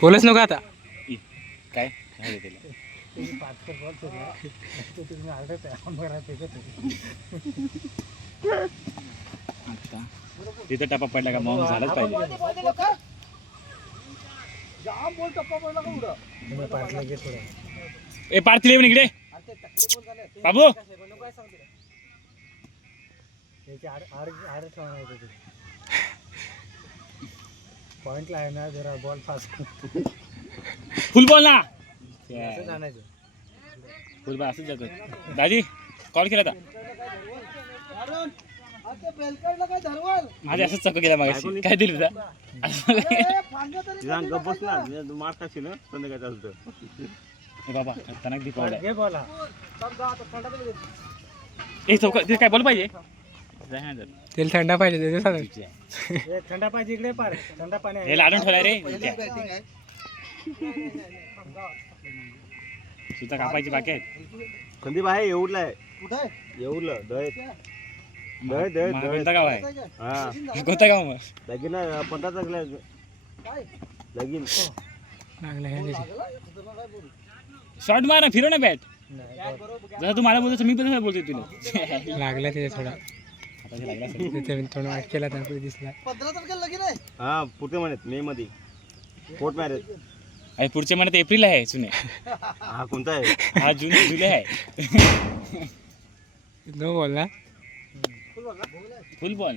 बोलच नको आता. काय आता तिथं टप्पा पडला का मग झालाच पाहिजे. ए पार्थिव येऊन इकडे बाबू. पॉइंटला आहे ना जरा बॉल फास्ट. फुल बॉल ना फुल बॉल असंच जातो. दाजी कॉल केला होता माझ्या असंच चक्क केला मागाशी. काय दिलं तुझा बाबा खतरनाक दीपावली आहे. चौका ते काय बोल पाहिजे तेल थंडा पाहिजे थंडा पाहिजे इकडे पार थंडा पाणी हे लाडून ठेवलाय रे. सुद्धा कापायची बाकी आहेत. संदीप आहे येऊरला आहे. कुठे येऊरला दहेज कोणतं गाव आहे? कोणतं गाव मग लगीन 15 लगीन शॉर्ट मार ना फिरव ना बॅट. जसं तू मला बोलतो मी पण बोलतोय तुला. लागला ते थोडा थोडं वाट केला तर दिसला. 15 तारखेला लगीन आहे. हा पुढच्या महिन्यात मे मध्ये कोर्ट मॅरेज. अरे पुढच्या महिन्यात एप्रिल आहे सुने. हा कोणता आहे? हा जून जुलै आहे. नो बॉल ना फुल बॉल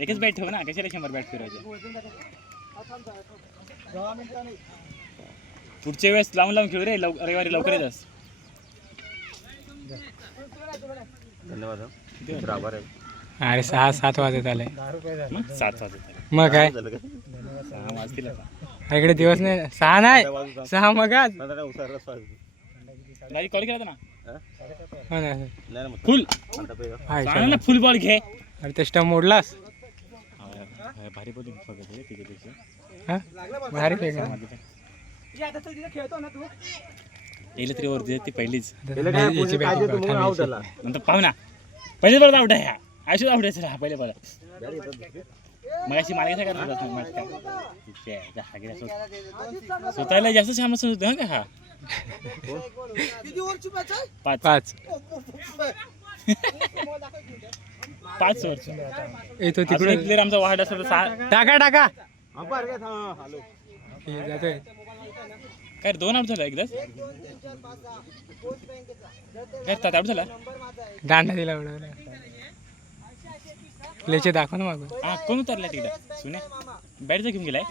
एकच बॅट ठेव ना. कशाला 100 बॅट फिरवायचे. पुढच्या वेळेस लावून लावून खेळू रे. रविवारी लवकर येतस. धन्यवाद. बरोबर आहे. अरे 6-7 वाजत आले. 7 वाजता मग काय 6 वाजतील आता. इकडे दिवस नाही 6 नाही 6 मग दादी कॉल केला होता ना फुल फुल फुल बॉल घे. अरे ते स्टंप मोडलास. भारी बोलिंग त्याच्यापेक्षा भारी फेका येईल तरी वर ती पहिलीच नंतर पाहू ना. पहिले परत आउट आहे. आयुष्यात आउट आहे सर. पहिले परत मग अशी मार्ग स्वतःला जास्त छान होतं ना का. हा 5 वर्ष येतो तिकडे प्लेअर आमचा वाढ असतो. टाका टाका काय 2 आउट झाला एकदाच. काय 7 आउट झाला. दांडा दिला प्लेचे दाखव ना मागून. हा कोण उतरला तिकडे सुने बॅटचा घेऊन गेलाय.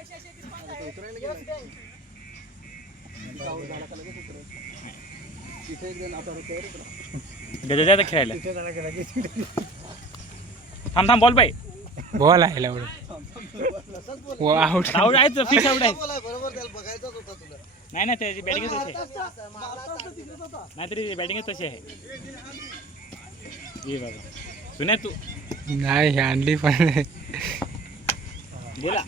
गजा खेळायला थांब थांब बॉल बाई. बॉल आहे एवढं आउट आउट आहे फिक्स आउट आहे. नाही ना त्याची बॅटिंगच तशी आहे. नाहीतरी बॅटिंगच तशी आहे. ये बाबा सुने तू नाही आणली पण बोला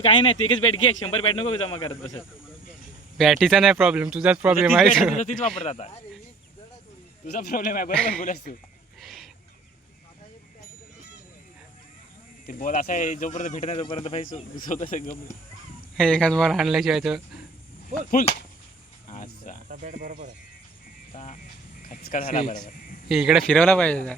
काही नाही. ते एकच बॅट घे. 100 बॅट नको जमा करत बसत. बॅटीचा नाही प्रॉब्लेम तुझाच प्रॉब्लेम आहे. तीच वापरत आता. तुझा प्रॉब्लेम आहे. बरोबर बोलास तू. ते बॉल असा आहे जोपर्यंत भेटत नाही तोपर्यंत भाई स्वतः एखाद बॉल आणल्याशिवाय तो फुल असा बॅट बरोबर आहे. खचका झाला बरोबर. इकडे फिरवला पाहिजे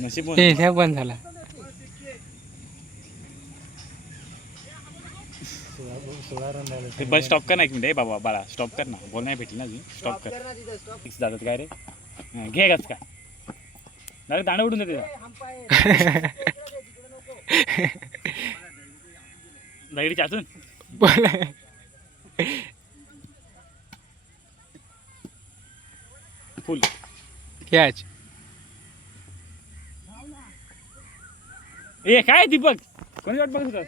नशीब बंद झाला. बस स्टॉप कर ना 1 मिनिट. बाबा बाळा स्टॉप कर ना. बॉल नाही भेटली ना अजून. स्टॉप कर. फिक्स जातात काय रे. घे गच काय डायरेक्ट दांडा उडून देते. दगडीच्या आतून फुल कॅच. ए काय दीपक कोणी वाट बघत होतास.